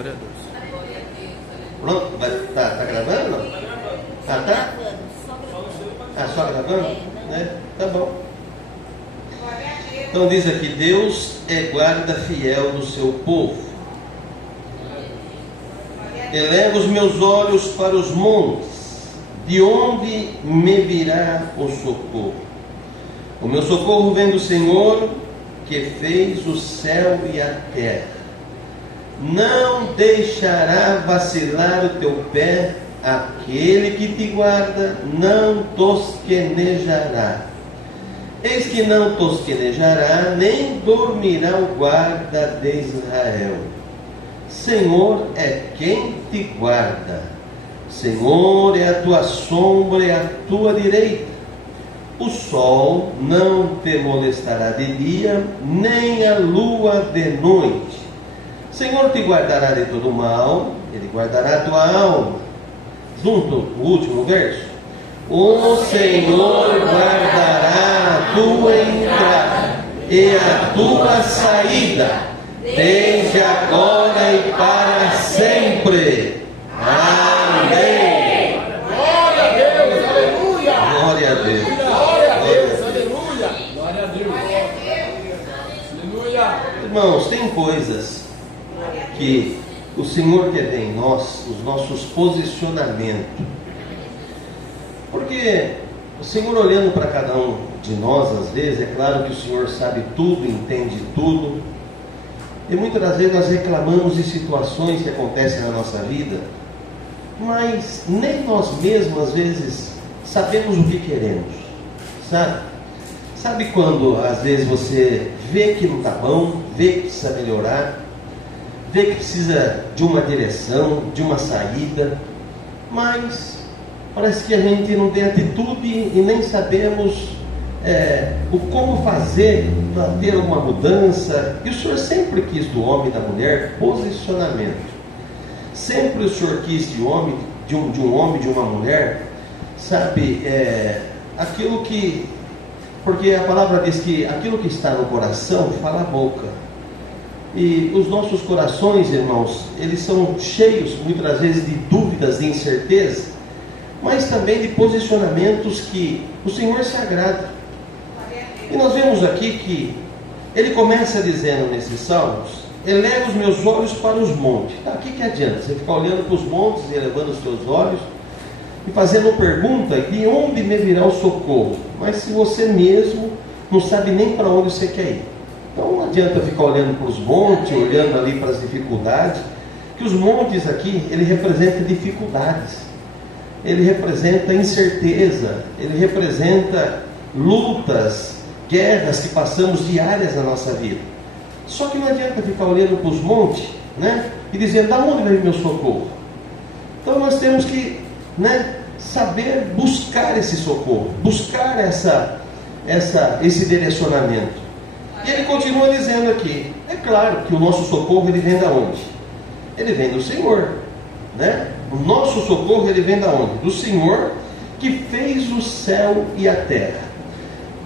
Glória a Deus. Pronto? Tá gravando? Tá? Só gravando? Tá bom. Então diz aqui: Deus é guarda fiel do seu povo. Eleva os meus olhos para os montes, de onde me virá o socorro? O meu socorro vem do Senhor, que fez o céu e a terra. Não deixará vacilar o teu pé, aquele que te guarda não tosquenejará. Eis que não tosquenejará, nem dormirá o guarda de Israel. Senhor é quem te guarda. Senhor é a tua sombra e a tua direita. O sol não te molestará de dia, nem a lua de noite. Senhor te guardará de todo mal, Ele guardará a tua alma. Junto, o último verso. O Senhor guardará a tua entrada e a tua saída, desde agora e para sempre. Amém. Glória a Deus, aleluia. Glória a Deus. Glória a Deus, aleluia. Glória a Deus. Aleluia. Irmãos, tem coisas que o Senhor quer ver em nós, os nossos posicionamentos. Porque o Senhor, olhando para cada um de nós, às vezes, é claro que o Senhor sabe tudo, entende tudo. E muitas das vezes nós reclamamos de situações que acontecem na nossa vida, mas nem nós mesmos, às vezes, sabemos o que queremos, sabe? Sabe quando, às vezes, você vê que não está bom, vê que precisa melhorar, vê que precisa de uma direção, de uma saída, mas parece que a gente não tem atitude e nem sabemos o como fazer para ter alguma mudança. E o Senhor sempre quis do homem e da mulher posicionamento. Sempre o Senhor quis de um homem e de uma mulher, sabe, aquilo que, porque a palavra diz que aquilo que está no coração fala a boca. E os nossos corações, irmãos, eles são cheios muitas vezes de dúvidas, de incerteza, mas também de posicionamentos que o Senhor se agrada. E nós vemos aqui que ele começa dizendo nesses salmos: eleva os meus olhos para os montes. Tá, o que adianta você ficar olhando para os montes e elevando os teus olhos e fazendo pergunta de onde me virá o socorro, mas se você mesmo não sabe nem para onde você quer ir? Então não adianta ficar olhando para os montes, olhando ali para as dificuldades, que os montes aqui, ele representa dificuldades, ele representa incerteza, ele representa lutas, guerras que passamos diárias na nossa vida. Só que não adianta ficar olhando para os montes, né, e dizendo: da onde vem meu socorro? Então nós temos que, saber buscar esse socorro, buscar esse direcionamento. E ele continua dizendo aqui: é claro que o nosso socorro, ele vem da onde? Ele vem do Senhor, O nosso socorro, ele vem da onde? Do Senhor, que fez o céu e a terra.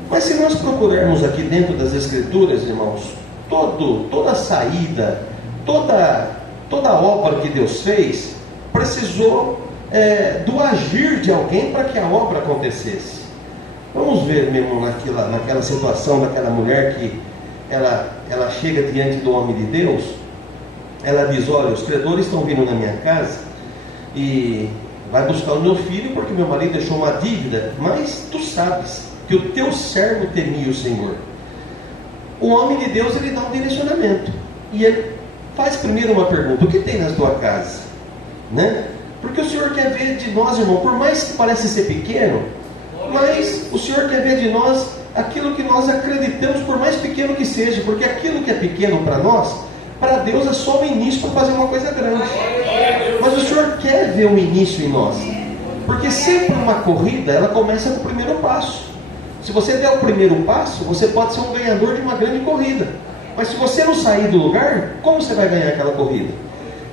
Mas se nós procurarmos aqui dentro das Escrituras, irmãos, toda a saída, toda a obra que Deus fez, precisou do agir de alguém para que a obra acontecesse. Vamos ver mesmo naquela situação daquela mulher que ela chega diante do homem de Deus. Ela diz: olha, os credores estão vindo na minha casa e vai buscar o meu filho porque meu marido deixou uma dívida, mas tu sabes que o teu servo temia o Senhor. O homem de Deus, ele dá um direcionamento e ele faz primeiro uma pergunta: o que tem na tua casa? Porque o Senhor quer ver de nós, irmão, por mais que pareça ser pequeno, mas o Senhor quer ver de nós aquilo que nós acreditamos, por mais pequeno que seja, porque aquilo que é pequeno para nós, para Deus é só o início para fazer uma coisa grande. Mas o Senhor quer ver um início em nós, porque sempre uma corrida, ela começa no primeiro passo. Se você der o primeiro passo, você pode ser um ganhador de uma grande corrida, mas se você não sair do lugar, como você vai ganhar aquela corrida?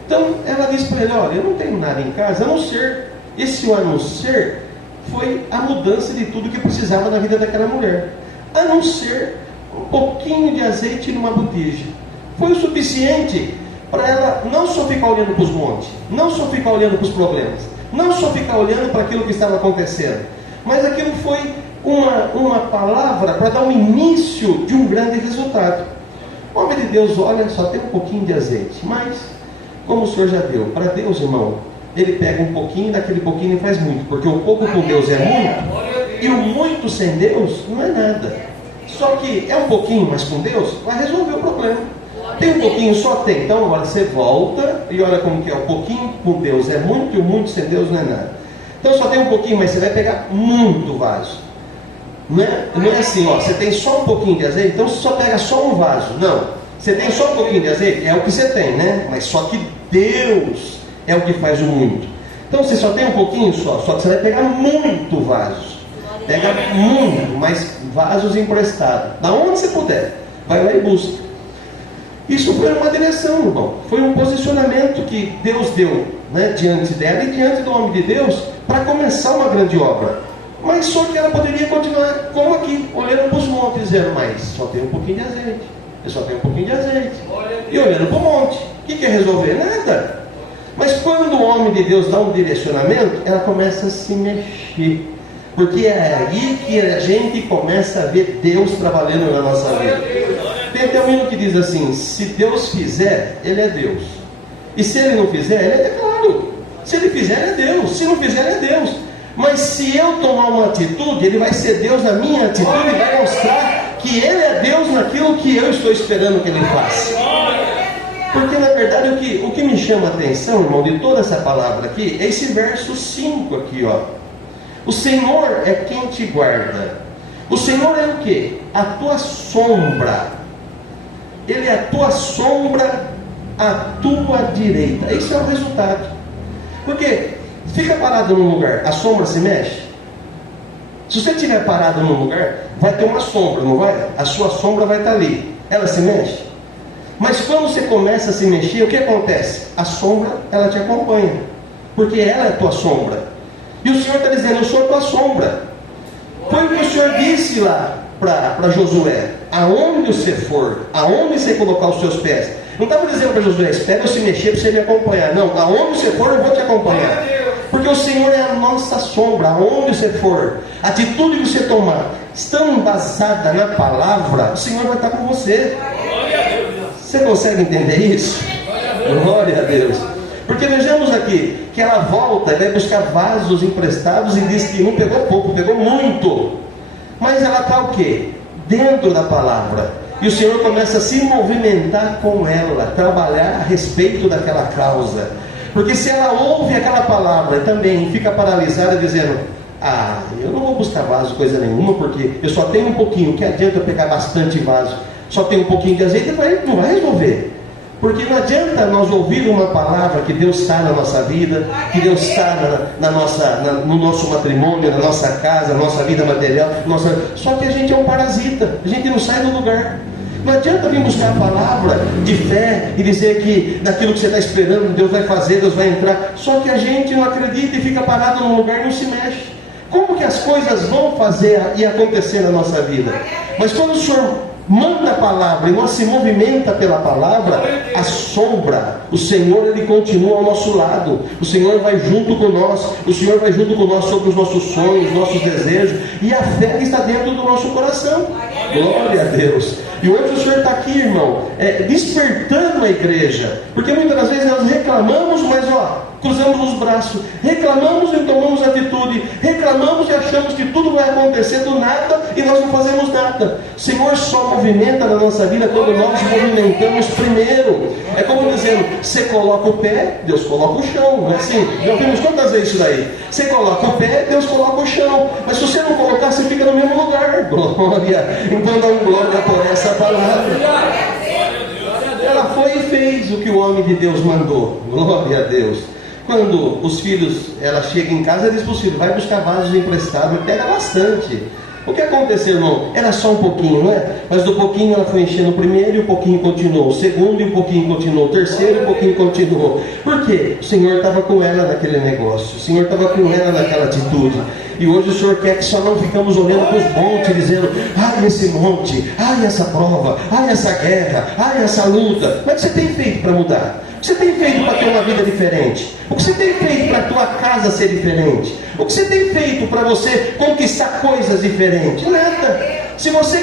Então ela diz para ele: olha, eu não tenho nada em casa, a não ser, esse a não ser foi a mudança de tudo que precisava na vida daquela mulher, a não ser um pouquinho de azeite numa botija. Foi o suficiente para ela não só ficar olhando para os montes, não só ficar olhando para os problemas, não só ficar olhando para aquilo que estava acontecendo, mas aquilo foi uma palavra para dar um início de um grande resultado. O homem de Deus olha, só tem um pouquinho de azeite, mas como o Senhor já deu, para Deus, irmão, Ele pega um pouquinho, daquele pouquinho e faz muito, porque o pouco com Deus é muito, e o muito sem Deus não é nada. Só que é um pouquinho, mas com Deus vai resolver o problema. Tem um pouquinho, só tem. Então agora você volta e olha como que é. O pouquinho com Deus é muito, e o muito sem Deus não é nada. Então só tem um pouquinho, mas você vai pegar muito vaso. Não é assim, ó, você tem só um pouquinho de azeite, então você só pega só um vaso. Não, você tem só um pouquinho de azeite, é o que você tem, né? Mas só que Deus é o que faz o muito. Então você só tem um pouquinho só que você vai pegar muito vasos. Pega muito, mas vasos emprestados. Da onde você puder, vai lá e busca. Isso foi uma direção, irmão. Foi um posicionamento que Deus deu, né, diante dela e diante do homem de Deus para começar uma grande obra. Mas só que ela poderia continuar como aqui, olhando para os montes, dizendo, mas só tem um pouquinho de azeite. Eu só tenho um pouquinho de azeite. E olhando para o monte. O que quer resolver? Nada. Mas quando o homem de Deus dá um direcionamento, ela começa a se mexer. Porque é aí que a gente começa a ver Deus trabalhando na nossa vida. Tem até um hino que diz assim, se Deus fizer, Ele é Deus. E se Ele não fizer, Ele é declarado. Se Ele fizer, Ele é Deus. Se não fizer, Ele é Deus. Mas se eu tomar uma atitude, Ele vai ser Deus na minha atitude e vai mostrar que Ele é Deus naquilo que eu estou esperando que Ele faça. Porque na verdade o que me chama a atenção, irmão, de toda essa palavra aqui, é esse verso 5 aqui, ó. O Senhor é quem te guarda. O Senhor é o quê? A tua sombra. Ele é a tua sombra, à tua direita. Esse é o resultado. Porque fica parado num lugar, a sombra se mexe. Se você estiver parado num lugar, vai ter uma sombra, não vai? A sua sombra vai estar ali. Ela se mexe. Mas quando você começa a se mexer, o que acontece? A sombra, ela te acompanha. Porque ela é a tua sombra. E o Senhor está dizendo, eu sou a tua sombra. Foi o que o Senhor disse lá para Josué. Aonde você for, aonde você colocar os seus pés. Não estava dizendo para Josué, espera eu se mexer para você me acompanhar. Não, aonde você for eu vou te acompanhar. Porque o Senhor é a nossa sombra. Aonde você for, a atitude que você tomar, estando embasada na palavra, o Senhor vai estar com você. Você consegue entender isso? Glória a Deus. Porque vejamos aqui, que ela volta e vai buscar vasos emprestados e diz que não pegou pouco, pegou muito. Mas ela está o quê? Dentro da palavra. E o Senhor começa a se movimentar com ela, trabalhar a respeito daquela causa. Porque se ela ouve aquela palavra e também fica paralisada dizendo, eu não vou buscar vaso, coisa nenhuma, porque eu só tenho um pouquinho, que adianta eu pegar bastante vaso? Só tem um pouquinho de azeite, não vai resolver. Porque não adianta nós ouvir uma palavra que Deus está na nossa vida, que Deus está no nosso matrimônio, na nossa casa, na nossa vida material, só que a gente é um parasita, a gente não sai do lugar. Não adianta vir buscar a palavra de fé e dizer que naquilo que você está esperando, Deus vai fazer, Deus vai entrar. Só que a gente não acredita e fica parado num lugar e não se mexe. Como que as coisas vão fazer e acontecer na nossa vida? Mas quando o Senhor manda a palavra e nós se movimenta pela palavra, a sombra, o Senhor, Ele continua ao nosso lado. O Senhor vai junto com nós. O Senhor vai junto com nós sobre os nossos sonhos, nossos desejos. E a fé está dentro do nosso coração. Glória a Deus. E hoje o Senhor está aqui, irmão, despertando a igreja. Porque muitas das vezes nós reclamamos, mas cruzamos os braços, reclamamos e tomamos atitude, reclamamos e achamos que tudo vai acontecer do nada e nós não fazemos nada. O Senhor só movimenta na nossa vida quando nós movimentamos primeiro. É como dizendo, você coloca o pé, Deus coloca o chão, não é assim? Já vimos quantas vezes isso daí? Você coloca o pé, Deus coloca o chão, mas se você não colocar, você fica no mesmo lugar. Glória, então dá um glória por essa palavra. Ela foi e fez o que o homem de Deus mandou. Glória a Deus. Quando os filhos, ela chega em casa, ela diz para os filhos, vai buscar vasos emprestados, pega bastante. O que aconteceu, irmão? Era só um pouquinho, não é? Mas do pouquinho ela foi enchendo o primeiro e o pouquinho continuou. O segundo e o pouquinho continuou. O terceiro e o pouquinho continuou. Por quê? O Senhor estava com ela naquele negócio. O Senhor estava com ela naquela atitude. E hoje o Senhor quer que só não ficamos olhando para os montes, dizendo: ai, esse monte, ai, essa prova, ai, essa guerra, ai, essa luta. Mas o que você tem feito para mudar? O que você tem feito para ter uma vida diferente? O que você tem feito para a tua casa ser diferente? O que você tem feito para você conquistar coisas diferentes? Nada. Se você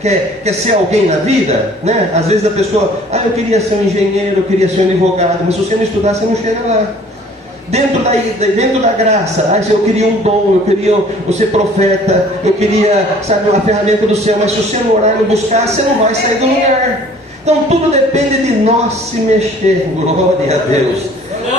quer ser alguém na vida, né? Às vezes a pessoa: eu queria ser um engenheiro, eu queria ser um advogado. Mas se você não estudar, você não chega lá. Dentro da graça, eu queria um dom, eu queria ser profeta, eu queria, sabe, uma ferramenta do céu. Mas se você não orar e não buscar, você não vai sair do lugar. Então tudo depende de nós se mexer. Glória a Deus.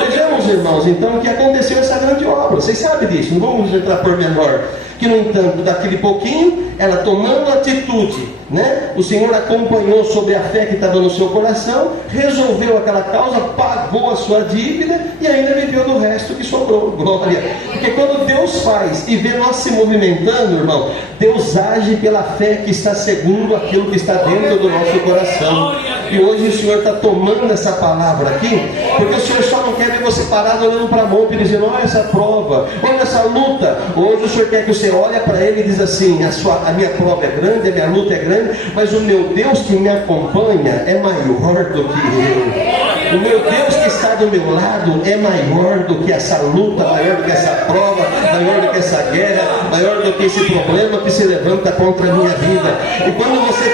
Vejamos, irmãos, então, que aconteceu essa grande obra. Vocês sabem disso, não vamos entrar por menor. Que, no entanto, daquele pouquinho, ela tomando atitude, né? O Senhor acompanhou sobre a fé que estava no seu coração, resolveu aquela causa, pagou a sua dívida e ainda viveu do resto que sobrou. Glória. Porque quando Deus faz e vê nós se movimentando, irmão, Deus age pela fé que está segundo aquilo que está dentro do nosso coração. E hoje o Senhor está tomando essa palavra aqui, porque o Senhor só não quer ver você parado olhando para a mão e dizendo: olha essa prova, olha essa luta. Hoje o Senhor quer que você olhe para Ele e diz assim: a minha prova é grande, a minha luta é grande, mas o meu Deus que me acompanha é maior do que eu. O meu Deus que está do meu lado é maior do que essa luta, maior do que essa prova, maior do que essa guerra, maior do que esse problema que se levanta contra a minha vida. E quando você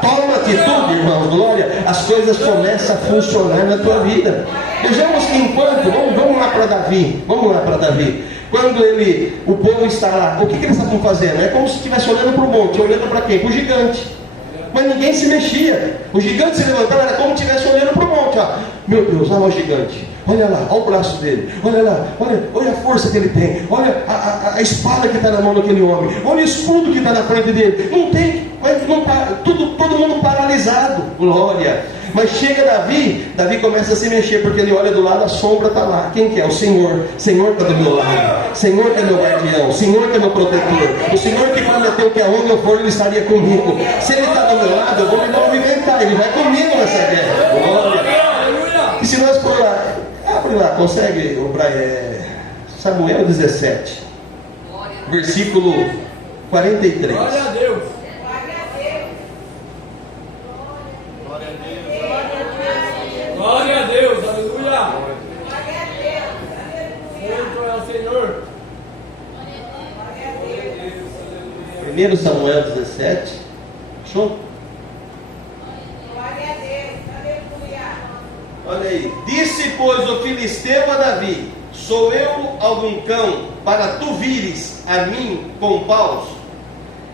toma atitude, irmão, glória, as coisas começam a funcionar na tua vida. Vejamos que enquanto, vamos lá para Davi. Quando o povo está lá, o que eles estavam fazendo? É como se estivesse olhando para o monte, olhando para quem? Para o gigante. Mas ninguém se mexia. O gigante se levantava, era como se estivesse olhando para o monte. Meu Deus, olha o gigante. Olha lá, olha o braço dele. Olha lá, olha a força que ele tem. Olha a espada que está na mão daquele homem. Olha o escudo que está na frente dele. Não tem, todo mundo paralisado. Glória. Mas chega Davi começa a se mexer, porque ele olha do lado, a sombra está lá. Quem que é? O Senhor. O Senhor está do meu lado. O Senhor que é meu guardião. O Senhor que é meu protetor. O Senhor que prometeu que aonde eu for, Ele estaria comigo. Se Ele está do meu lado, eu vou me movimentar. Ele vai comigo nessa guerra. Glória. E se nós for lá, abre lá, consegue, Samuel 17, versículo 43. Glória a Deus. Glória a Deus, aleluia. Santo é o Senhor. 1 Samuel 17. Achou? Glória a Deus, aleluia. Olha aí. Disse, pois, o filisteu a Davi: sou eu algum cão para tu vires a mim com paus?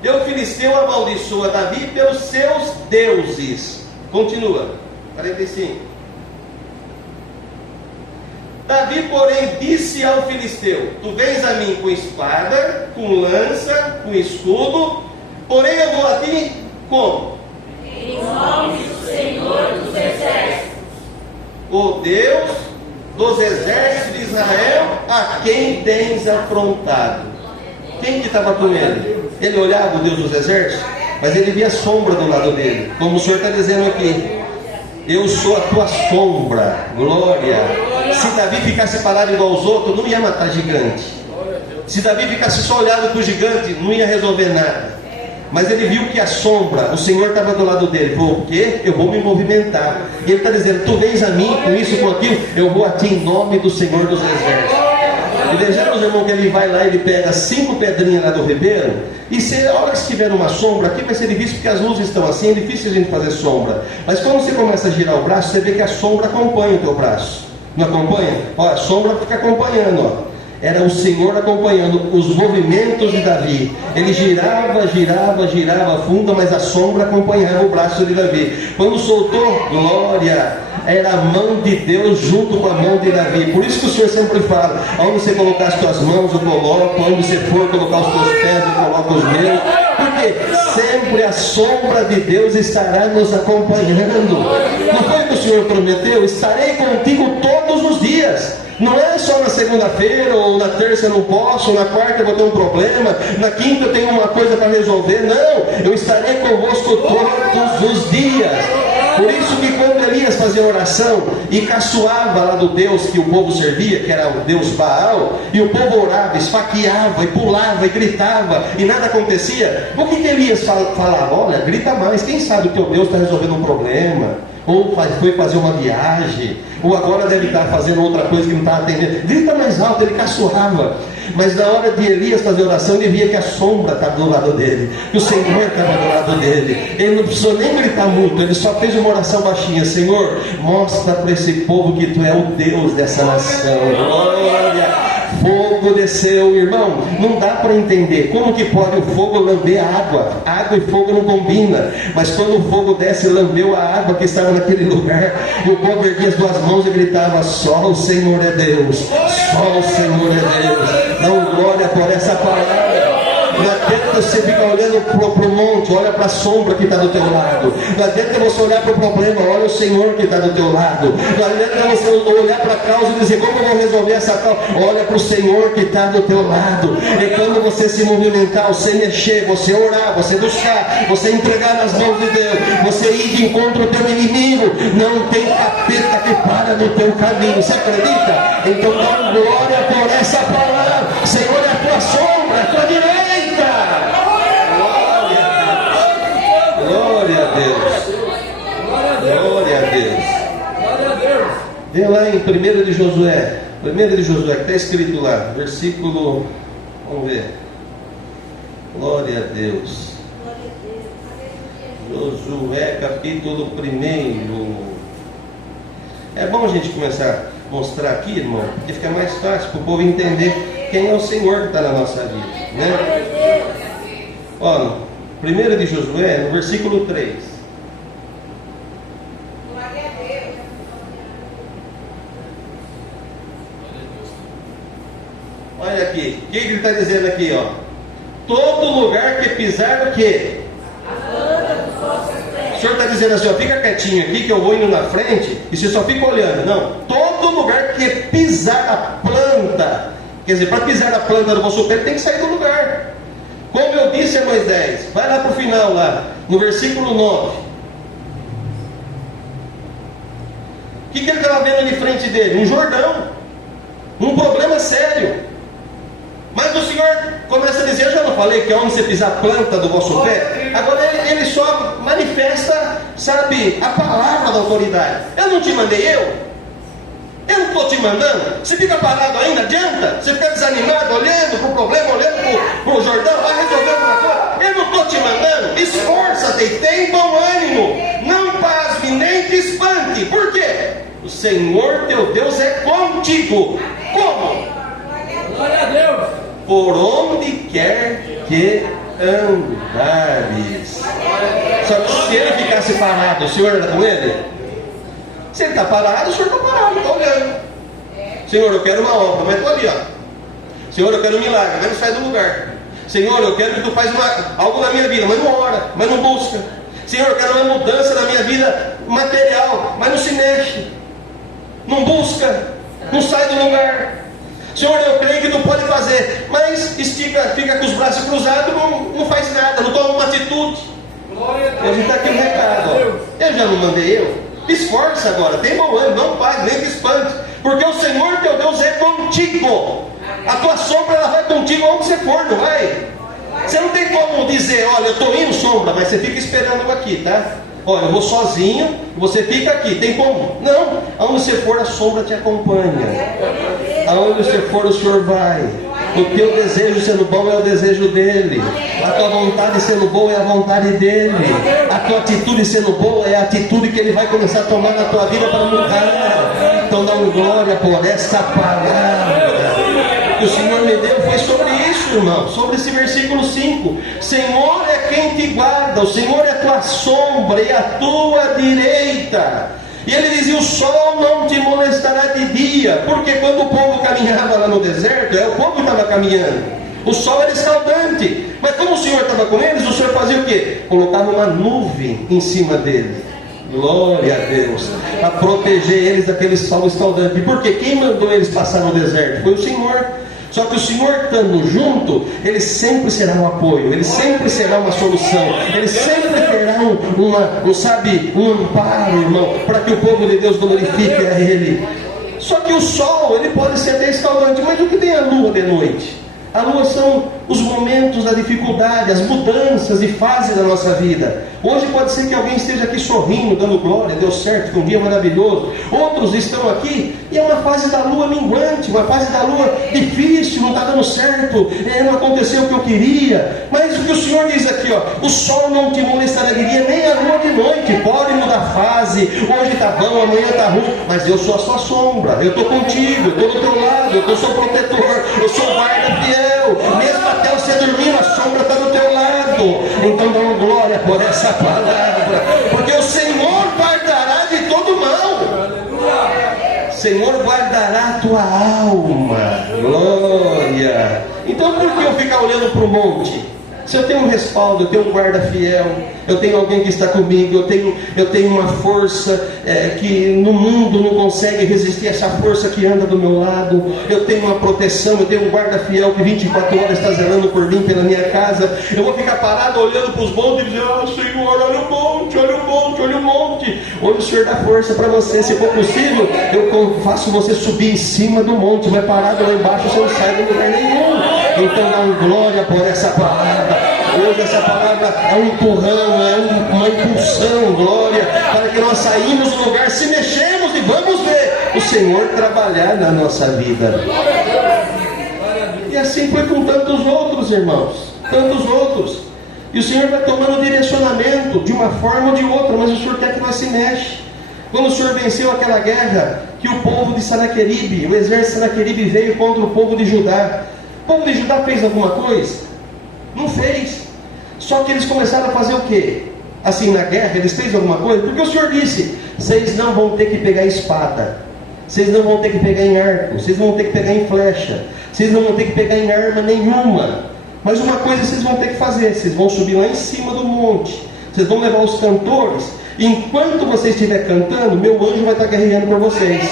E o filisteu amaldiçoa Davi pelos seus deuses. Continua. 45. Davi, porém, disse ao filisteu: tu vens a mim com espada, com lança, com escudo, porém eu vou a ti como? Em nome do Senhor dos Exércitos, O Deus dos exércitos de Israel, a quem tens afrontado. Quem que estava com ele? Ele olhava o Deus dos exércitos, mas ele via a sombra do lado dele, como o Senhor está dizendo aqui: eu sou a tua sombra. Glória. Se Davi ficasse parado igual aos outros, não ia matar gigante. Se Davi ficasse só olhando para o gigante, não ia resolver nada. Mas ele viu que a sombra, o Senhor estava do lado dele. Por quê? Eu vou me movimentar. E ele está dizendo: tu vens a mim com isso, com aquilo, eu vou a ti em nome do Senhor dos Exércitos. E vejamos, irmão, que ele vai lá, ele pega 5 pedrinhas lá do ribeiro. E se a hora que estiver uma sombra, aqui vai ser difícil porque as luzes estão assim, é difícil a gente fazer sombra. Mas quando você começa a girar o braço, você vê que a sombra acompanha o teu braço. Não acompanha? Ó, a sombra fica acompanhando, ó. Era o Senhor acompanhando os movimentos de Davi. Ele girava fundo, mas a sombra acompanhava o braço de Davi. Quando soltou, glória, era a mão de Deus junto com a mão de Davi. Por isso que o Senhor sempre fala: onde você colocar as tuas mãos, eu coloco. Onde você for colocar os teus pés, eu coloco os meus. Por quê? sempre a sombra de Deus estará nos acompanhando. Não foi o que o Senhor prometeu? Estarei contigo todos os dias. Não é só na segunda-feira, ou na terça eu não posso, ou na quarta eu vou ter um problema, na quinta eu tenho uma coisa para resolver. Não, eu estarei convosco todos os dias. Por isso que quando Elias fazia oração e caçoava lá do Deus que o povo servia, que era o Deus Baal, e o povo orava, esfaqueava, e pulava, e gritava, e nada acontecia, o que Elias falava? Olha, grita mais, quem sabe o teu Deus está resolvendo um problema, ou foi fazer uma viagem, ou agora deve estar fazendo outra coisa que não está atendendo. Grita mais alto, ele caçoava. Mas na hora de Elias fazer oração, ele via que a sombra estava do lado dele, que o Senhor estava do lado dele. Ele não precisou nem gritar muito, ele só fez uma oração baixinha: Senhor, mostra para esse povo que tu é o Deus dessa nação. Glória! Fogo desceu, irmão. Não dá para entender como que pode o fogo lamber a água. Água e fogo não combina. Mas quando o fogo desce, lambeu a água que estava naquele lugar, e o povo erguia as duas mãos e gritava: só o Senhor é Deus, só o Senhor é Deus. Dá glória por essa palavra. Não adianta você ficar olhando para o monte, olha para a sombra que está do teu lado. Não adianta você olhar para o problema, olha o Senhor que está do teu lado. Não adianta você olhar para a causa e dizer: como eu vou resolver essa causa? Olha para o Senhor que está do teu lado. E quando você se movimentar, você mexer, você orar, você buscar, você entregar nas mãos de Deus, você ir de encontro ao teu inimigo, não tem capeta que para no teu caminho. Você acredita? Então dá glória por essa palavra. Senhor é a tua sombra, a tua direita. Glória a Deus. Glória a Deus. Glória a Deus. Vê lá em 1 de Josué. 1 de Josué, que está escrito lá, versículo. Vamos ver. Glória a Deus. Josué, capítulo 1. É bom a gente começar a mostrar aqui, irmão, porque fica mais fácil para o povo entender quem é o Senhor que está na nossa vida, né? Olha, 1 de Josué, no versículo 3. Glória a Deus. Olha aqui, o que ele está dizendo aqui, ó? Todo lugar que pisar, o quê? O Senhor está dizendo assim, ó, fica quietinho aqui que eu vou indo na frente e você só fica olhando. Não, todo lugar que pisar a planta, quer dizer, para pisar a planta do vosso pé tem que sair do lugar. Como eu disse a Moisés, vai lá para o final, lá, no versículo 9. O que ele estava vendo ali em frente dele? Um Jordão, um problema sério. Mas o Senhor começa a dizer: eu já não falei que onde você pisar a planta do vosso pé? Agora ele só manifesta, sabe, a palavra da autoridade. Eu não te mandei eu? Eu não estou te mandando? Você fica parado ainda? Adianta? Você fica desanimado, olhando para o problema, olhando para o Jordão, vai resolver alguma coisa? Eu não estou te mandando? Esforça-te, tem bom ânimo, não pasme, nem te espante. Por quê? O Senhor teu Deus é contigo. Como? Glória a Deus. Por onde quer que andares. Só que se ele ficasse parado, o Senhor era com ele? Se ele está parado, o Senhor está parado, está olhando. Senhor, eu quero uma obra, mas estou ali, ó. Senhor, eu quero um milagre, mas não sai do lugar. Senhor, eu quero que tu faz algo na minha vida, mas não ora, mas não busca. Senhor, eu quero uma mudança na minha vida material, mas não se mexe, não busca, não sai do lugar. Senhor, eu creio que tu pode fazer, mas fica com os braços cruzados, não faz nada, não toma uma atitude. Hoje está aqui o recado, ó. Eu já não mandei eu. Esforça agora, tem bom ânimo, não pague, nem te espante, porque o Senhor teu Deus é contigo. A tua sombra ela vai contigo onde você for, não vai? Você não tem como dizer: olha, eu estou indo sombra, mas você fica esperando eu aqui, tá? Olha, eu vou sozinho, você fica aqui, tem como? Não, aonde você for a sombra te acompanha. Aonde você for o Senhor vai. O teu desejo sendo bom é o desejo dele. A tua vontade sendo boa é a vontade dele. A tua atitude sendo boa é a atitude que ele vai começar a tomar na tua vida para mudar. Então dá um glória por essa palavra que o Senhor me deu. Foi sobre isso, irmão, sobre esse versículo 5. Senhor é quem te guarda, o Senhor é a tua sombra e a tua direita. E ele dizia: o sol não te molestará de dia, porque quando o povo caminhava lá no deserto, o povo estava caminhando, O sol era escaldante. Mas como o Senhor estava com eles, o Senhor fazia o quê? Colocava uma nuvem em cima deles. Glória a Deus. Para proteger eles daquele sol escaldante. Porque quem mandou eles passar no deserto? Foi o Senhor. Só que o Senhor estando junto, Ele sempre será um apoio, Ele sempre será uma solução, Ele sempre terá um amparo, irmão, para que o povo de Deus glorifique a Ele. Só que o sol, ele pode ser até escaldante, mas o que tem a lua de noite? A lua são os momentos da dificuldade, as mudanças de fase da nossa vida. Hoje pode ser que alguém esteja aqui sorrindo, dando glória, deu certo, foi um dia maravilhoso. Outros estão aqui e é uma fase da lua minguante, uma fase da lua difícil, não está dando certo, não aconteceu o que eu queria. Mas o que o Senhor diz aqui, ó, o sol não te molestará de dia, nem a lua de noite. Pode mudar fase, hoje está bom, amanhã está ruim, mas eu sou a sua sombra, eu estou contigo, eu estou do teu lado, eu sou protetor, eu sou guarda fiel. Mesmo até você dormir, a sombra está do teu lado. Então dá uma glória por essa palavra, porque o Senhor guardará de todo mal. O Senhor guardará a tua alma. Glória. Então por que eu ficar olhando para o monte? Se eu tenho um respaldo, eu tenho um guarda fiel, eu tenho alguém que está comigo, eu tenho uma força que no mundo não consegue resistir essa força que anda do meu lado, eu tenho uma proteção, eu tenho um guarda fiel que 24 horas está zelando por mim, pela minha casa. Eu vou ficar parado olhando para os montes e dizer: ah, Senhor, olha o monte, olha o monte, olha o monte. Hoje o Senhor dá força para você, se for possível, eu faço você subir em cima do monte, vai parado lá embaixo, você não sai de lugar nenhum. Então dá uma glória por essa palavra. Hoje essa palavra é um empurrão, é uma impulsão, glória, para que nós saímos do lugar, se mexemos e vamos ver o Senhor trabalhar na nossa vida. E assim foi com tantos outros, irmãos, tantos outros. E o Senhor vai tomando direcionamento de uma forma ou de outra, mas o Senhor quer que nós se mexe. Quando o Senhor venceu aquela guerra, que o povo de Sanaqueribe, o exército de Sanaqueribe veio contra o povo de Judá. O povo de Judá fez alguma coisa? Não fez. Só que eles começaram a fazer o quê? Assim, na guerra, eles fez alguma coisa? Porque o Senhor disse: vocês não vão ter que pegar espada, vocês não vão ter que pegar em arco, vocês não vão ter que pegar em flecha, vocês não vão ter que pegar em arma nenhuma. Mas uma coisa vocês vão ter que fazer: vocês vão subir lá em cima do monte, vocês vão levar os cantores, e enquanto vocês estiver cantando, meu anjo vai estar guerreando por vocês.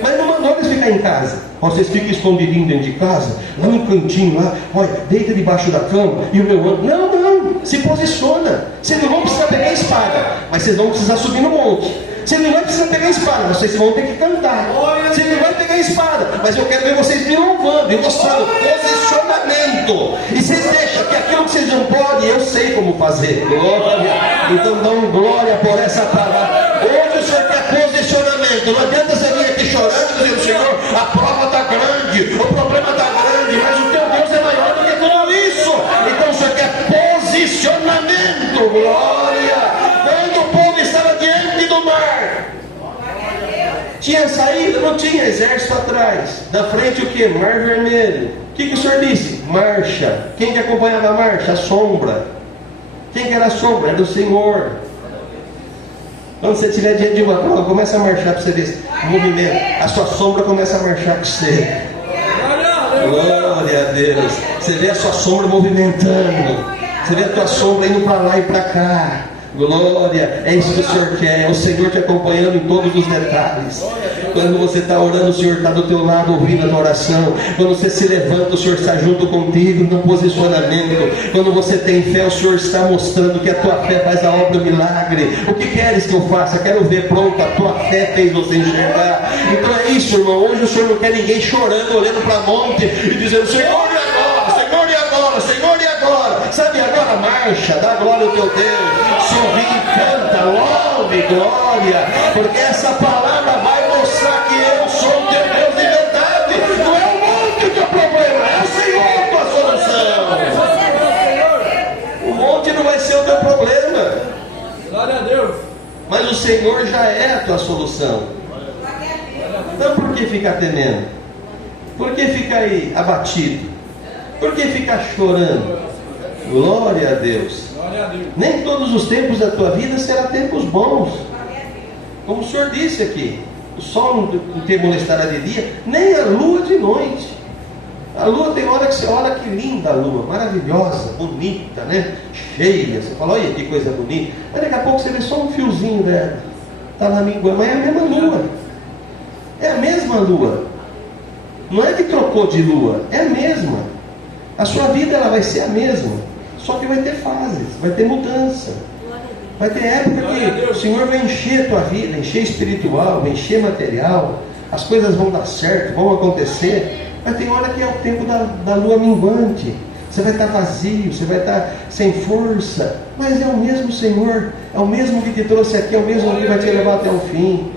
Mas não mandou eles ficar em casa. Vocês ficam escondidinhos dentro de casa, lá no cantinho, lá, olha, deita debaixo da cama, e o meu anjo, não, se posiciona. Vocês não vão precisar pegar espada, mas vocês vão precisar subir no monte. Vocês não vão precisar pegar espada, mas vocês vão ter que cantar. Vocês não vão pegar espada, mas eu quero ver vocês me louvando e mostrando posicionamento. E vocês deixam que aquilo que vocês não podem, eu sei como fazer. Glória. Então dão glória por essa palavra. Hoje o Senhor quer posicionamento. Não adianta você vir aqui chorando e dizer: Senhor, a prova está grande, o problema está grande, mas o teu Deus é maior do que tudo isso. Então o Senhor quer posicionamento. Glória. Quando o povo estava diante do mar, tinha saída? Não tinha, exército atrás. Da frente o que? Mar Vermelho. O que o Senhor disse? Marcha. Quem que acompanhava a marcha? A sombra. Quem que era a sombra? Era o Senhor. Quando você estiver diante de uma prova, começa a marchar para você ver o movimento. A sua sombra começa a marchar com você. Glória a Deus. Você vê a sua sombra movimentando. Você vê a tua sombra indo para lá e para cá. Glória, é isso que o Senhor quer. É o Senhor te acompanhando em todos os detalhes. Quando você está orando, o Senhor está do teu lado ouvindo a tua oração. Quando você se levanta, o Senhor está junto contigo no posicionamento. Quando você tem fé, o Senhor está mostrando que a tua fé faz a obra do milagre. O que queres que eu faça? Quero ver, pronto, a tua fé fez você enxergar. Então é isso, irmão. Hoje o Senhor não quer ninguém chorando, olhando para monte e dizendo: Senhor, e agora? Senhor, e agora? Senhor, e agora? Sabe, agora marcha, dá glória ao teu Deus. Sorri, canta, louve, glória, porque essa palavra vai mostrar que eu sou o teu Deus de verdade. Não é o monte que é o problema, é o Senhor tua solução. O monte não vai ser o teu problema. Glória a Deus. Mas o Senhor já é a tua solução. Então por que ficar temendo? Por que ficar aí abatido? Por que ficar chorando? Glória a Deus. Nem todos os tempos da tua vida serão tempos bons. Como o Senhor disse aqui: o sol não te molestará de dia, nem a lua de noite. A lua tem hora que você olha que linda a lua, maravilhosa, bonita, né? Cheia. Você fala, olha que coisa bonita. Mas daqui a pouco você vê só um fiozinho dela. Está lá minguando, mas é a mesma lua. É a mesma lua. Não é que trocou de lua, é a mesma. A sua vida ela vai ser a mesma. Só que vai ter fases, vai ter mudança. Vai ter época que o Senhor vai encher a tua vida, encher espiritual, vai encher material. As coisas vão dar certo, vão acontecer. Mas tem hora que é o tempo da lua minguante. Você vai estar vazio, você vai estar sem força. Mas é o mesmo Senhor, é o mesmo que te trouxe aqui, é o mesmo que vai te levar até o fim.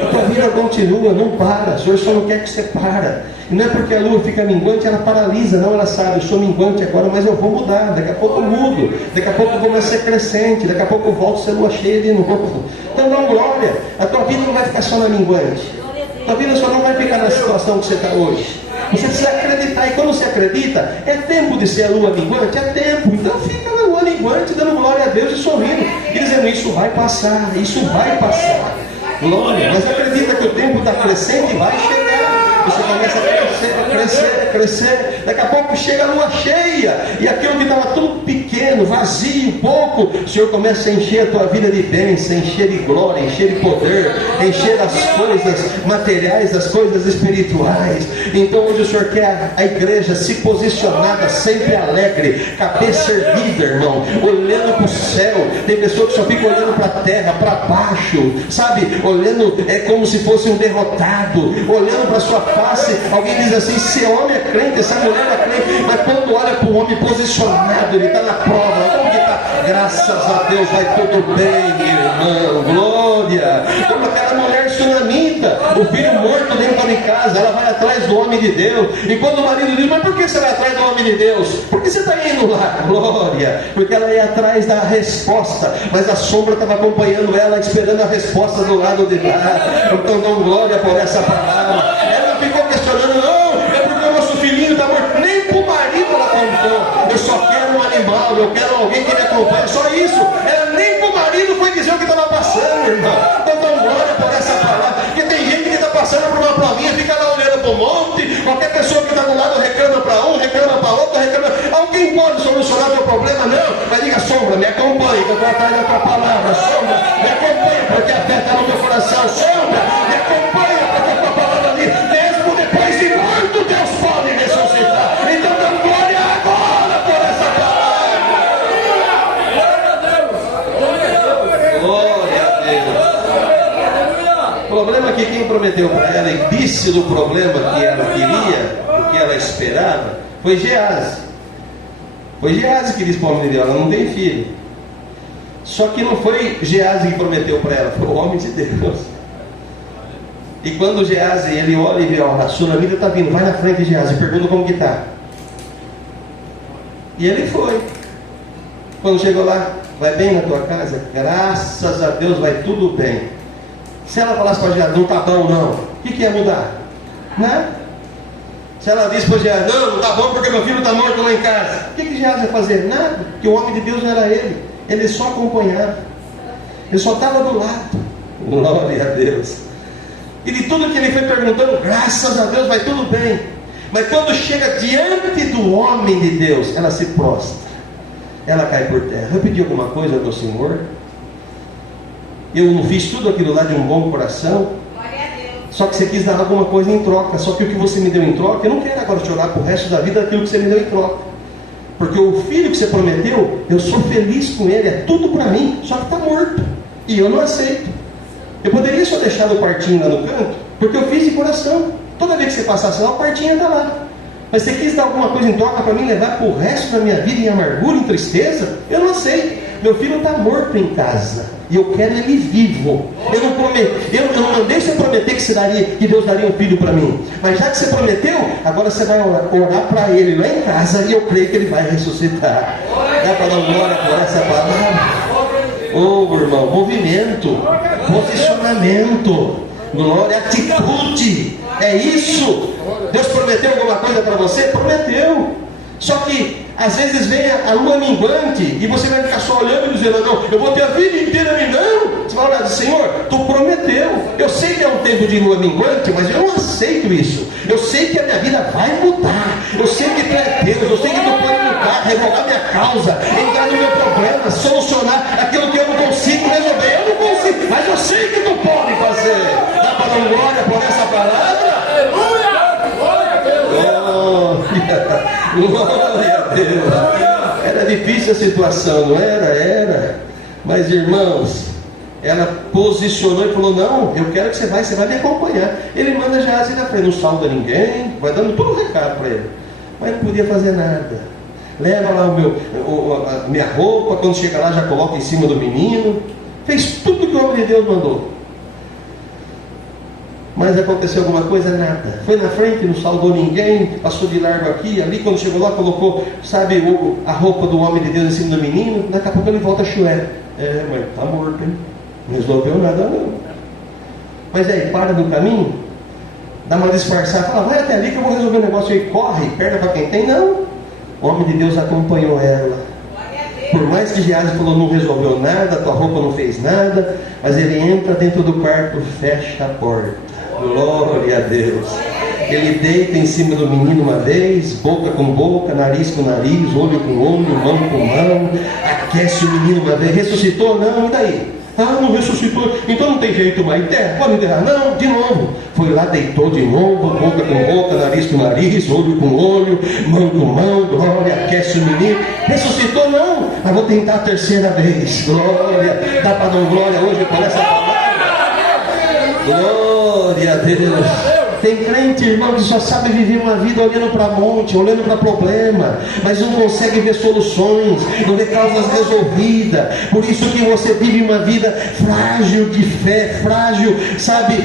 A tua vida continua, não para. O Senhor só não quer que você para. E não é porque a lua fica minguante, ela paralisa. Não, ela sabe, eu sou minguante agora, mas eu vou mudar. Daqui a pouco eu mudo. Daqui a pouco eu começo a ser crescente. Daqui a pouco eu volto a ser lua cheia de novo. Então não, glória. A tua vida não vai ficar só na minguante. A tua vida só não vai ficar na situação que você está hoje. Você precisa acreditar, e quando você acredita, é tempo de ser a lua minguante? É tempo, então fica na lua minguante, dando glória a Deus e sorrindo, e dizendo, isso vai passar, isso vai passar, glória, mas acredita que o tempo da crescente vai chegar, você começa a crescer, daqui a pouco chega a lua cheia, e aquilo que estava tudo pequeno, vazio, pouco, o Senhor começa a encher a tua vida de bênção, encher de glória, encher de poder, encher das coisas materiais, das coisas espirituais. Então hoje o Senhor quer a igreja se posicionada, sempre alegre, cabeça erguida, irmão, olhando para o céu. Tem pessoa que só fica olhando para a terra, para baixo, sabe, olhando como se fosse um derrotado, olhando para a sua face. Alguém diz assim, esse homem é crente, essa mulher é crente, mas quando olha para o homem posicionado, ele está na prova, onde está? Graças a Deus vai tudo bem, irmão, glória. Como aquela mulher sunamita, o filho morto dentro de casa, ela vai atrás do homem de Deus, e quando o marido diz, mas por que você vai atrás do homem de Deus? Por que você está indo lá? Glória, porque ela ia atrás da resposta, mas a sombra estava acompanhando ela, esperando a resposta do lado de lá. Então dão glória por essa palavra. Ela ficou questionando, não, é porque o nosso filhinho está morto. Nem para o marido ela contou, eu só quero um animal, eu quero alguém que me acompanhe, só isso. Ela nem para o marido foi dizer o que estava passando, irmão. Então dão glória por essa palavra, porque tem gente que está passando por uma provinha, fica lá olhando para o monte, qualquer pessoa que está do lado reclama para um, reclama para outro, reclama. Alguém pode solucionar o teu problema? Não, mas diga, sombra, me acompanhe, que eu estou atrás da tua palavra. Sombra, me acompanhe, porque a fé está no meu coração. Sombra, me acompanhe, porque a tua palavra ali, mesmo depois de morto, Deus pode ressuscitar. Então dá glória agora por essa palavra. Glória a Deus. O problema é que quem prometeu para ela e disse do problema que ela queria, o que ela esperava, foi Geazi. Foi Geazi que disse para o homem de Deus, ela não tem filho. Só que não foi Geazi que prometeu para ela, foi o homem de Deus. E quando Geazi, ele olha e vê, ó, a sunamita está vindo, vai na frente, Geazi, pergunta como que está. E ele foi. Quando chegou lá, vai bem na tua casa? Graças a Deus vai tudo bem. Se ela falasse para Geazi, não está bom não, o que ia mudar? Nada. Se ela disse para Geazi, não está bom porque meu filho está morto lá em casa, o que Geazi ia fazer? Nada, porque o homem de Deus não era ele só acompanhava, ele só estava do lado. Glória a Deus. E de tudo que ele foi perguntando, graças a Deus vai tudo bem. Mas quando chega diante do homem de Deus, ela se prostra, ela cai por terra. Eu pedi alguma coisa ao Senhor? Eu não fiz tudo aquilo lá de um bom coração? Só que você quis dar alguma coisa em troca. Só que o que você me deu em troca, eu não quero agora chorar para o resto da vida daquilo que você me deu em troca. Porque o filho que você prometeu, eu sou feliz com ele, é tudo para mim, só que está morto. E eu não aceito. Eu poderia só deixar o quartinho lá no canto, porque eu fiz de coração. Toda vez que você passasse lá, o quartinho está lá. Mas você quis dar alguma coisa em troca para mim, levar para o resto da minha vida em amargura, em tristeza? Eu não aceito. Meu filho está morto em casa, e eu quero ele vivo. Eu não mandei você prometer que Deus daria um filho para mim. Mas já que você prometeu, agora você vai orar para ele lá em casa, e eu creio que ele vai ressuscitar. Dá para dar glória por essa palavra? Oh, irmão, movimento, posicionamento, glória, atitude. É isso. Deus prometeu alguma coisa para você? Prometeu. Só que às vezes vem a lua minguante e você vai ficar só olhando e dizendo, não, eu vou ter a vida inteira me não. Você vai orar, Senhor, Tu prometeu. Eu sei que é um tempo de lua minguante, mas eu não aceito isso. Eu sei que a minha vida vai mudar. Eu sei que Tu é Deus. Eu sei que Tu pode mudar, revogar minha causa, entrar no meu problema, solucionar aquilo que eu não consigo resolver. Eu não consigo, mas eu sei que Tu pode fazer. Dá para dar glória por essa palavra? Glória a Deus. Era difícil a situação, não era? Era. Mas irmãos, ela posicionou e falou: não, eu quero que você vai me acompanhar. Ele manda Geazi na frente, não salva ninguém, vai dando todo o recado para ele, mas não podia fazer nada. Leva lá a minha roupa, quando chega lá já coloca em cima do menino. Fez tudo que o homem de Deus mandou. Mas aconteceu alguma coisa? Nada. Foi na frente, não salvou ninguém, passou de largo aqui, ali. Quando chegou lá, colocou, sabe, a roupa do homem de Deus em cima do menino. Daqui a pouco ele volta a chué. Mas tá morto, hein? Não resolveu nada, não. Mas aí, para no caminho, dá uma disfarçada, fala: vai até ali que eu vou resolver o negócio aí. Corre, perda para quem tem. Não. O homem de Deus acompanhou ela. Por mais que Geazi falou: não resolveu nada, tua roupa não fez nada, mas ele entra dentro do quarto, fecha a porta. Glória a Deus. Ele deita em cima do menino uma vez, boca com boca, nariz com nariz, olho com olho, mão com mão. Aquece o menino uma vez. Ressuscitou? Não, e daí? Ah, não ressuscitou, então não tem jeito mais. Enterra, pode enterrar? Não, de novo. Foi lá, deitou de novo, boca com boca, nariz com nariz, olho com olho, mão com mão. Glória, aquece o menino. Ressuscitou? Não, mas vou tentar a terceira vez. Glória, dá para dar glória hoje por essa palavra? Glória a Deus. Tem crente, irmão, que só sabe viver uma vida olhando para monte, olhando para problema, mas não consegue ver soluções, não vê causas resolvidas. Por isso que você vive uma vida frágil de fé, frágil, sabe,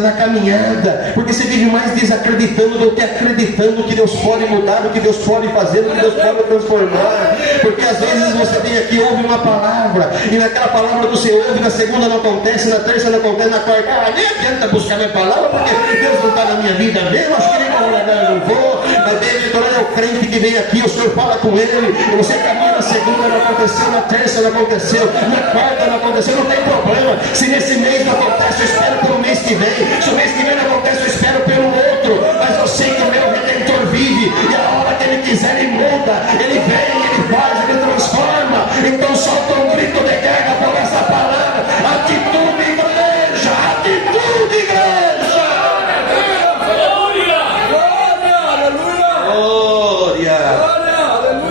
na caminhada, porque você vive mais desacreditando do que acreditando que Deus pode mudar, do que Deus pode fazer, do que Deus pode transformar. Porque às vezes você vem aqui, ouve uma palavra, e naquela palavra que você ouve, na segunda não acontece, na terça não acontece, na quarta, nem adianta buscar minha palavra, porque Deus não está na minha vida mesmo, acho que nem para eu não vou. Mas David é o crente que vem aqui, o Senhor fala com ele, e você caminha na segunda, não aconteceu, na terça não aconteceu, na quarta não aconteceu, não tem problema. Se nesse mês não acontece, eu espero pelo mês que vem. Se o mês que vem não acontece, eu espero pelo outro. Mas eu sei que o meu Redentor vive, e a hora que Ele quiser, Ele muda, Ele vem, Ele faz, Ele transforma. Então solta um grito de guerra por essa palavra. Atitude, igreja, atitude, igreja.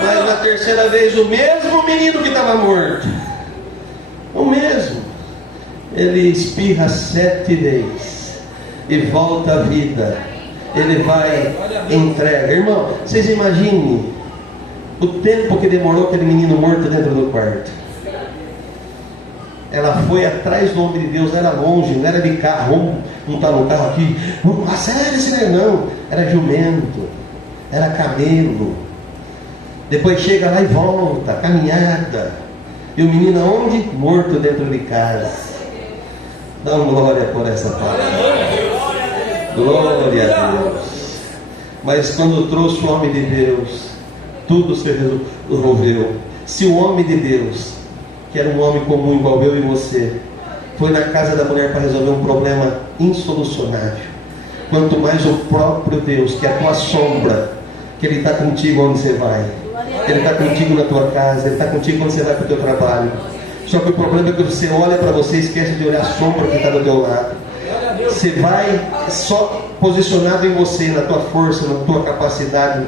Mas na terceira vez, o mesmo menino que estava morto, o mesmo, ele espirra 7 vezes e volta à vida. Ele vai, entrega. Irmão, vocês imaginem o tempo que demorou aquele menino morto dentro do quarto. Ela foi atrás do homem de Deus, era longe, não era de carro. Não está no carro aqui, acelera esse não, era jumento, era camelo. Depois chega lá e volta, caminhada. E o menino aonde? Morto dentro de casa. Dá uma glória por essa palavra. Glória a Deus. Mas quando trouxe o homem de Deus, tudo se resolveu. Se o homem de Deus, que era um homem comum igual eu e você, foi na casa da mulher para resolver um problema insolucionável, quanto mais o próprio Deus, que é a tua sombra, que Ele está contigo onde você vai. Ele está contigo na tua casa, Ele está contigo quando você vai para o teu trabalho. Só que o problema é que você olha para você e esquece de olhar a sombra que está do teu lado. Você vai só posicionado em você, na tua força, na tua capacidade, no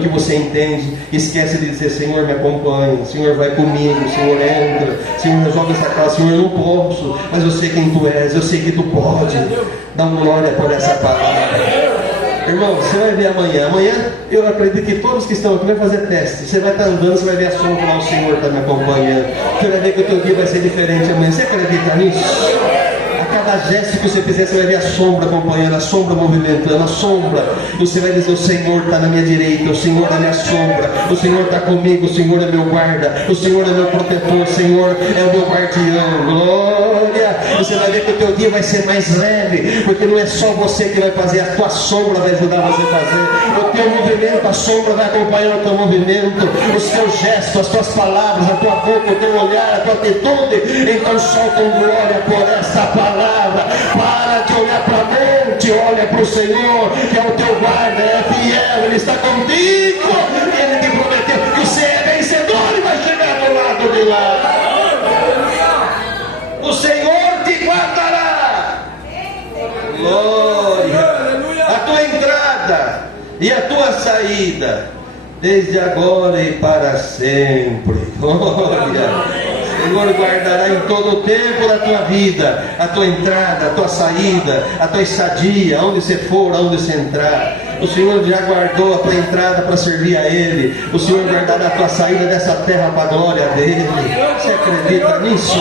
que você entende. Esquece de dizer: Senhor, me acompanha, Senhor, vai comigo, Senhor, entra, Senhor, resolve essa causa. Senhor, eu não posso, mas eu sei quem Tu és, eu sei que Tu pode. Dá uma glória por essa palavra. Irmão, você vai ver amanhã. Amanhã eu acredito que todos que estão aqui vão fazer teste. Você vai estar andando, você vai ver a sombra lá, o Senhor está me acompanhando. Você vai ver que o teu dia vai ser diferente amanhã. Você acredita nisso? Aquela Cada gesto que você fizer, você vai ver a sombra acompanhando, a sombra movimentando, a sombra. Você vai dizer: o Senhor está na minha direita, o Senhor é minha sombra, o Senhor está comigo, o Senhor é meu guarda, o Senhor é meu protetor, o Senhor é o meu guardião. Glória! Você vai ver que o teu dia vai ser mais leve, porque não é só você que vai fazer, a tua sombra vai ajudar você a fazer. O teu movimento, a sombra vai acompanhar o teu movimento, os teus gestos, as tuas palavras, a tua boca, o teu olhar, a tua atitude. Então soltam glória por esta palavra. Para de olhar para a mente, olha para o Senhor, que é o teu guarda, é fiel, Ele está contigo. Ele te prometeu que você é vencedor e vai chegar do lado de lá. O Senhor te guardará. Glória. A tua entrada e a tua saída, desde agora e para sempre. Glória. O Senhor guardará em todo o tempo da tua vida, a tua entrada, a tua saída, a tua estadia, aonde você for, aonde você entrar. O Senhor já guardou a tua entrada para servir a Ele. O Senhor guardará a tua saída dessa terra para a glória dEle. Você acredita nisso?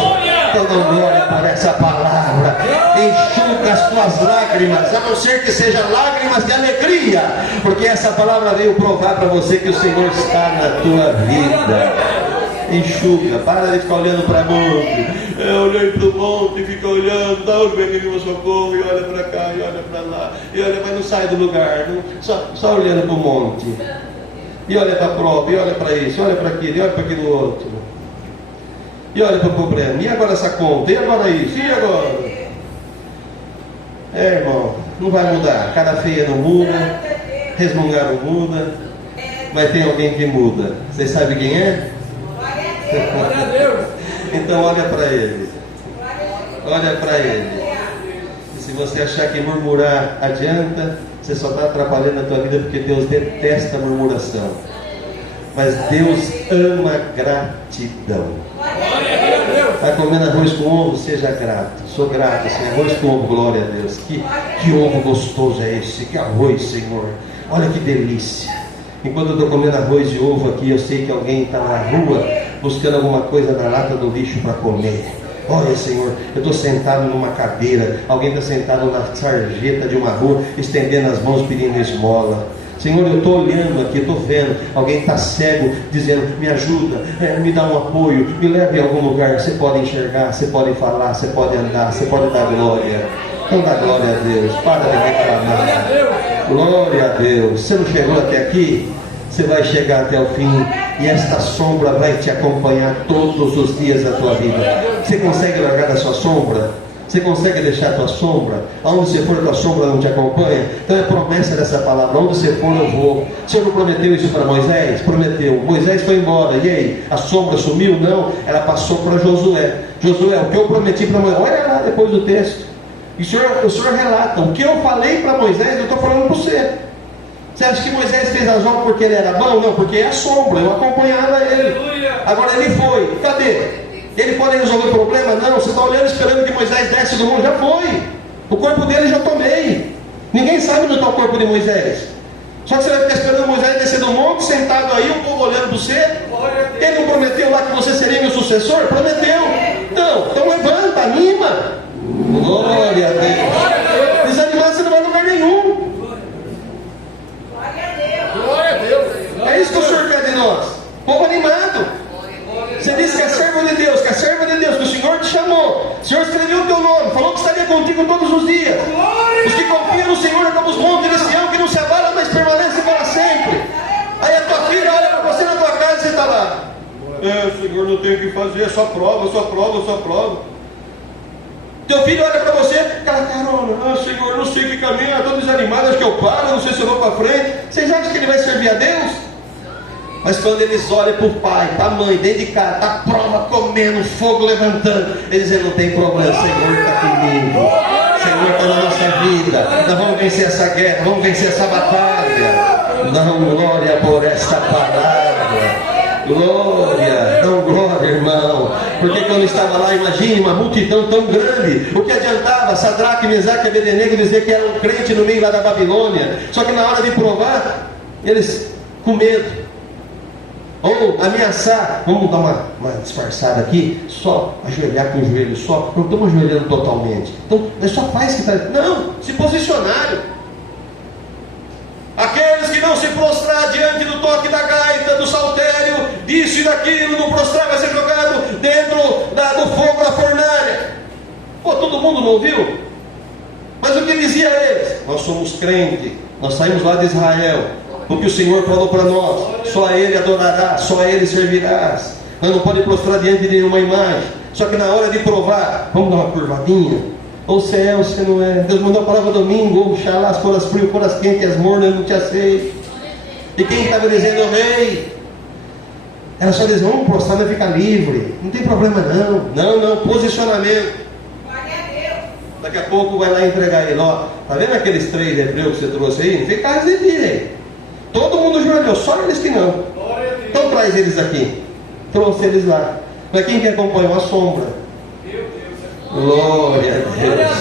Então dá glória por essa palavra. Enxuga as tuas lágrimas, a não ser que sejam lágrimas de alegria, porque essa palavra veio provar para você que o Senhor está na tua vida. Enxuga, para de ficar olhando para o monte. Eu olhei para o monte e fico olhando, dá onde vem meu socorro, e olha para cá, e olha para lá, e olha, mas não sai do lugar, não, só olhando para o monte, e olha para a prova, e olha para isso, e olha para aquilo, e olha para aquilo outro, e olha para o problema, e agora essa conta, e agora isso, e agora? Irmão, não vai mudar, cara feia não muda, resmungar não muda, mas tem alguém que muda. Vocês sabem quem é? Glória a Deus. Então olha para Ele. Olha para Ele. E se você achar que murmurar adianta, você só está atrapalhando a tua vida, porque Deus detesta a murmuração. Mas Deus ama gratidão. Vai comendo arroz com ovo, seja grato. Sou grato, Senhor. Arroz com ovo, glória a Deus. Que ovo gostoso é esse? Que arroz, Senhor. Olha que delícia. Enquanto eu estou comendo arroz e ovo aqui, eu sei que alguém está na rua buscando alguma coisa na lata do lixo para comer. Olha, Senhor, eu estou sentado numa cadeira, alguém está sentado na sarjeta de uma rua, estendendo as mãos pedindo esmola. Senhor, eu estou olhando aqui, estou vendo, alguém está cego, dizendo: me ajuda, me dá um apoio, me leve a algum lugar. Você pode enxergar, você pode falar, você pode andar, você pode dar glória. Então dá glória a Deus, para de reclamar. Glória a Deus. Você não chegou até aqui? Você vai chegar até o fim, e esta sombra vai te acompanhar todos os dias da tua vida. Você consegue largar da sua sombra? Você consegue deixar a tua sombra? Aonde você for, a tua sombra não te acompanha? Então é promessa dessa palavra: onde você for, eu vou. O Senhor não prometeu isso para Moisés? Prometeu. Moisés foi embora, e aí? A sombra sumiu? Não, ela passou para Josué. Josué, o que eu prometi para Moisés? Olha lá depois do texto. E o Senhor relata: o que eu falei para Moisés, eu estou falando para você. Você acha que Moisés fez as obras porque ele era bom? Não, porque é a sombra, eu acompanhava ele. Agora ele foi, cadê? Ele pode resolver o problema? Não, você está olhando esperando que Moisés desce do monte. Já foi, o corpo dele já tomei. Ninguém sabe onde está o corpo de Moisés. Só que você vai ficar esperando Moisés descer do monte, sentado aí, o povo olhando para você. Ele não prometeu lá que você seria meu sucessor? Prometeu. Não, então levanta, anima. Glória a Deus. Desanimado você não vai a lugar nenhum. Glória a Deus. É isso que o Senhor quer de nós. Povo animado. Você disse que é servo de Deus, que é serva de Deus, que o Senhor te chamou. O Senhor escreveu o teu nome, falou que estaria contigo todos os dias. Os que confiam no Senhor é como os montes de Sião, que não se abalam, mas permanecem para sempre. Aí a tua filha olha para você na tua casa e você está lá: Senhor, não tenho o que fazer, só prova, só prova, só prova. Teu filho olha para você, cara, carona, Senhor, não sei que caminho, estou desanimado, acho que eu paro, não sei se eu vou para frente. Vocês acham que ele vai servir a Deus? Mas quando eles olham para o pai, para a mãe, dentro de casa, está a prova comendo, fogo levantando, eles dizem: não tem problema, o Senhor está comigo, o Senhor está na nossa vida, nós vamos vencer essa guerra, vamos vencer essa batalha. Dão glória por esta palavra. Glória, dão glória, irmão. Porque quando estava lá, imagine uma multidão tão grande. O que adiantava Sadraque, Mesaque e Abednego dizer que era um crente no meio lá da Babilônia? Só que na hora de provar, eles com medo. Ou ameaçar, vamos dar uma disfarçada aqui, só ajoelhar com o joelho só, não estamos ajoelhando totalmente. Então, é só faz que está. Não, se posicionaram. Aqueles que não se prostrar diante do toque da gaita, do saltério, disso e daquilo, não prostrar, vai ser jogado dentro do fogo da fornalha. Pô, todo mundo não ouviu? Mas o que dizia eles? Nós somos crentes, nós saímos lá de Israel, porque o Senhor falou para nós, só a Ele adorarás, só a Ele servirás. Nós não podemos prostrar diante de uma imagem. Só que na hora de provar, vamos dar uma curvadinha. Ou você é ou você não é. Deus mandou a palavra domingo, ou xalá, as foras frias, foras quentes, as mornas, eu não te aceito. E quem estava dizendo rei? Era só dizer, vamos prostrar, vai ficar livre. Não tem problema não. Não, posicionamento. Daqui a pouco vai lá entregar ele. Ó, tá vendo aqueles 3 hebreus que você trouxe aí? Não fica de aí. Todo mundo ajoelhou, só eles que não. Então traz eles aqui. Trouxe eles lá. Mas quem que acompanhou? A sombra. Glória a Deus.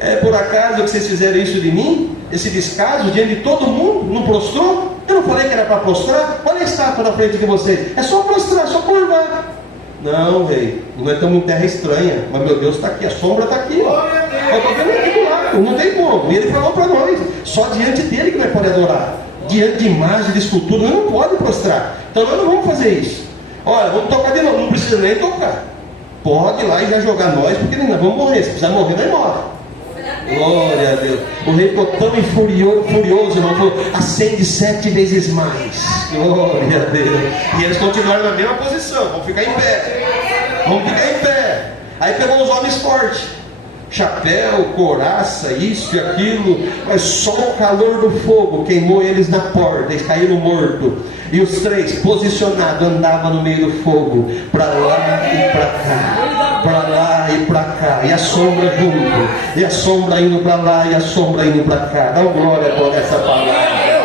É por acaso que vocês fizeram isso de mim? Esse descaso diante de todo mundo? Não prostrou? Eu não falei que era para prostrar? Olha a estátua na frente de vocês. É só prostrar, só curvar. Não, rei, nós estamos em terra estranha, mas meu Deus está aqui, a sombra está aqui, ó. Eu estou vendo aqui do lado, não tem como. E ele falou para nós, só diante dele que nós podemos adorar. Diante de imagem, de escultura, nós não podemos prostrar. Então nós não vamos fazer isso. Olha, vamos tocar de novo, não precisa nem tocar. Pode ir lá e já jogar nós, porque nós vamos morrer. Se precisar morrer, nós morre. Glória a Deus. O rei ficou tão furioso, irmão, falou, acende 7 vezes mais. Glória a Deus. E eles continuaram na mesma posição. Vamos ficar em pé. Aí pegou os homens fortes, chapéu, couraça, isso e aquilo, mas só o calor do fogo queimou eles na porta. Eles caíram mortos. E os 3 posicionados andavam no meio do fogo, para lá e para cá, para lá e para cá, e a sombra junto, e a sombra indo para lá, e a sombra indo para cá. Dá glória por essa palavra.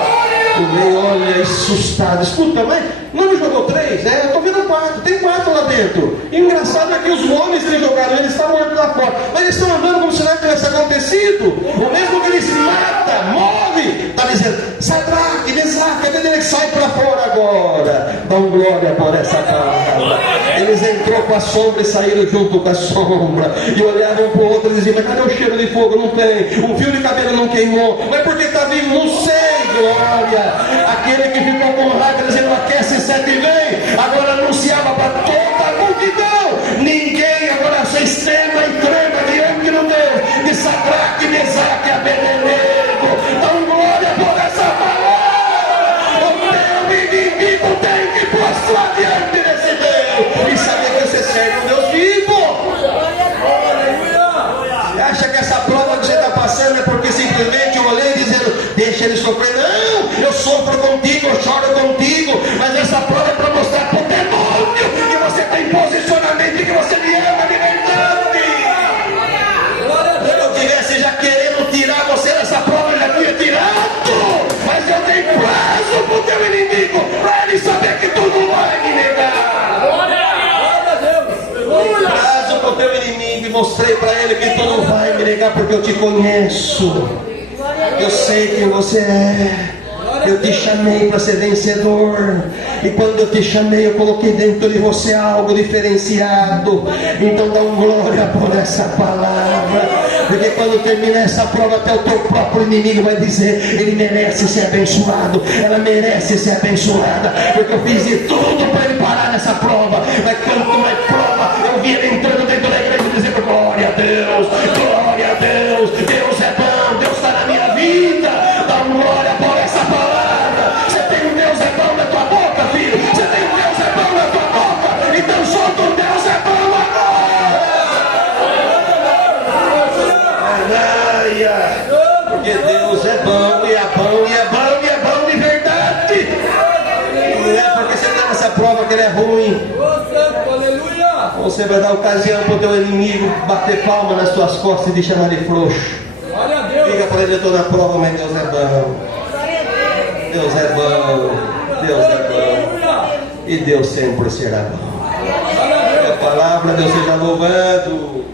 O rei olha assustado, escuta, mas não me jogou 3? Eu estou vendo 4, tem 4 lá dentro. E o engraçado é que os homens que eles jogaram, eles estavam mortos lá fora, mas eles estão andando como se nada tivesse acontecido. O mesmo que eles mata, morre, está dizendo, Sadraque, Mesaque, Abednego, sai para fora agora. Dá glória por essa palavra. Eles entrou com a sombra e saíram junto com a sombra, e olhavam para o outro e diziam, mas cadê o cheiro de fogo? Não tem. Um fio de cabelo não queimou, mas por que está vivo? Não sei. Glória. Aquele que ficou com raiva dizendo, aquece 7 e vem, agora anunciava para toda a multidão. Ninguém agora se estema e trema diante do Deus de Sadraque, Mesaque e Abednego. Dão glória por essa palavra. O meu inimigo tem que prostrar diante desse Deus e saber que você serve um Deus vivo. Você acha que essa prova que você está passando é porque simplesmente eu olhei dizendo, deixa ele sofrer? Não, eu sofro contigo, eu choro contigo, mas essa prova é para mostrar para o demônio que você tem posicionamento e que você me ama de verdade. Se eu estivesse já querendo tirar você dessa prova, eu já tinha tirado, mas eu dei prazo para o teu inimigo, para ele saber que tu não vai me negar. Prazo para o teu inimigo, e mostrei para ele que tu não vai me negar, porque eu te conheço. Eu sei quem você é. Eu te chamei para ser vencedor. E quando eu te chamei, eu coloquei dentro de você algo diferenciado. Então dá um glória por essa palavra. Porque quando terminar essa prova, até o teu próprio inimigo vai dizer, ele merece ser abençoado, ela merece ser abençoada, porque eu fiz de tudo para ele parar nessa prova. Mas quanto mais prova, eu vi ele entrando dentro da igreja dizendo, glória a Deus, glória a Deus, Deus é bom, Deus está na minha vida. Dá glória por essa palavra. Você tem um Deus é bom na tua boca, filho. Você tem um Deus é bom na tua boca. Então solta um Deus é bom agora. Porque Deus é bom, e é bom, e é bom, e é bom de verdade. Não é porque você está nessa prova que ele é ruim. Você vai dar ocasião para o teu inimigo bater palma nas tuas costas e te chamar de frouxo. Diga para ele, eu estou na prova, mas Deus é bom. Deus é bom. Deus é bom. E Deus sempre será bom. A palavra, Deus seja louvado.